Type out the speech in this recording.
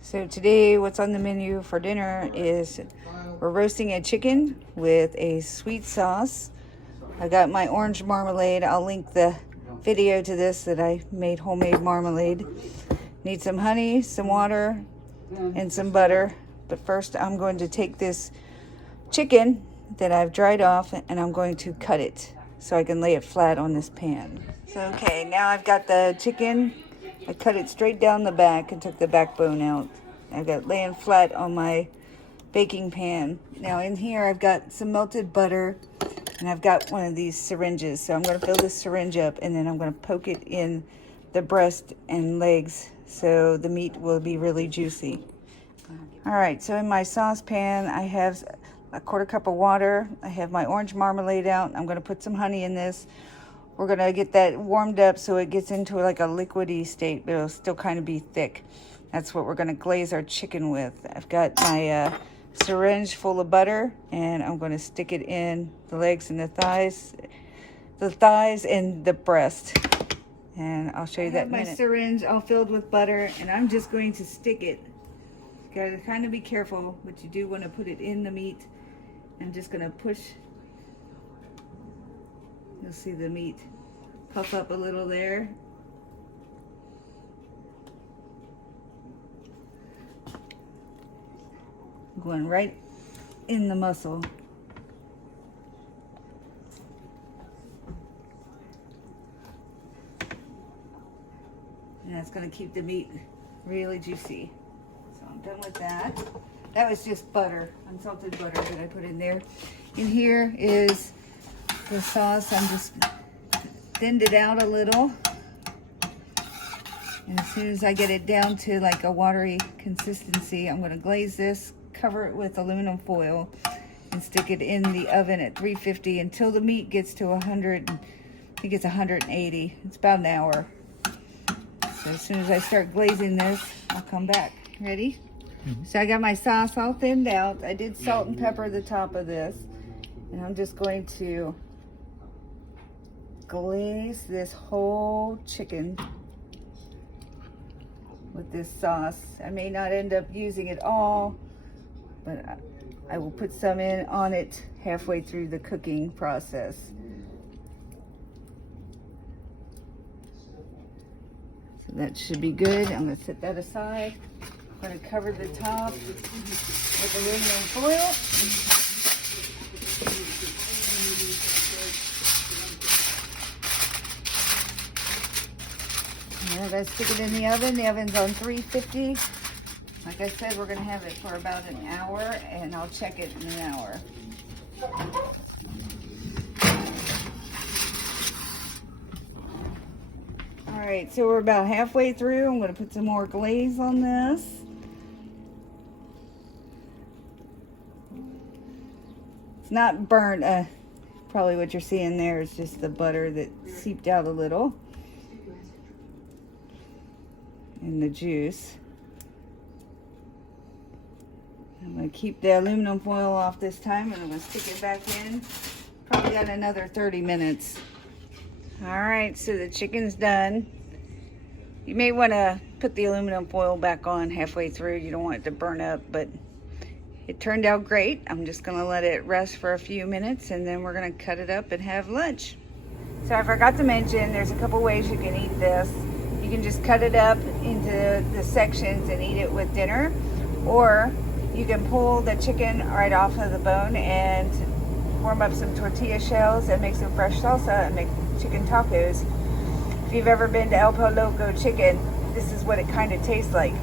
So today what's on the menu for dinner is we're roasting a chicken with a sweet sauce. I got my orange marmalade. I'll link the video to this that I made homemade marmalade. Need some honey, some water, and some butter. But first I'm going to take this chicken that I've dried off and I'm going to cut it so I can lay it flat on this pan. So okay, now I've got the chicken. I cut it straight down the back and took the backbone out. I've got it laying flat on my baking pan. Now in here I've got some melted butter and I've got one of these syringes. So I'm going to fill this syringe up and then I'm going to poke it in the breast and legs so the meat will be really juicy. All right, so in my saucepan I have a quarter cup of water. I have my orange marmalade out. I'm going to put some honey in this. We're going to get that warmed up so it gets into like a liquidy state, but it'll still kind of be thick. That's what we're going to glaze our chicken with. I've got my syringe full of butter, and I'm going to stick it in the legs and the thighs and the breast. And I'll show you that in a minute. My syringe all filled with butter, and I'm just going to stick it. You got to kind of be careful, but you do want to put it in the meat. I'm just going to push. You'll see the meat puff up a little there. Going right in the muscle. And that's going to keep the meat really juicy. So I'm done with that. That was just butter, unsalted butter that I put in there. In here is the sauce. I'm just thinned it out a little. And as soon as I get it down to like a watery consistency, I'm going to glaze this, cover it with aluminum foil, and stick it in the oven at 350 until the meat gets to 100. I think it's 180. It's about an hour. So as soon as I start glazing this, I'll come back. Ready? Mm-hmm. So I got my sauce all thinned out. I did salt and pepper the top of this. And I'm just going to glaze this whole chicken with this sauce. I may not end up using it all, but I will put some in on it halfway through the cooking process. So that should be good. I'm going to set that aside. I'm going to cover the top with aluminum foil. And I'm going to stick it in the oven. The oven's on 350. Like I said, we're going to have it for about an hour, and I'll check it in an hour. All right, so we're about halfway through. I'm going to put some more glaze on this. It's not burnt. Probably what you're seeing there is just the butter that seeped out a little. And the juice. I'm going to keep the aluminum foil off this time, and I'm going to stick it back in. Probably got another 30 minutes. Alright, so the chicken's done. You may want to put the aluminum foil back on halfway through. You don't want it to burn up, but it turned out great. I'm just going to let it rest for a few minutes, and then we're going to cut it up and have lunch. So I forgot to mention, there's a couple ways you can eat this. You can just cut it up into the sections and eat it with dinner, or you can pull the chicken right off of the bone and warm up some tortilla shells and make some fresh salsa and make chicken tacos. If you've ever been to El Loco Chicken, this is what it kind of tastes like.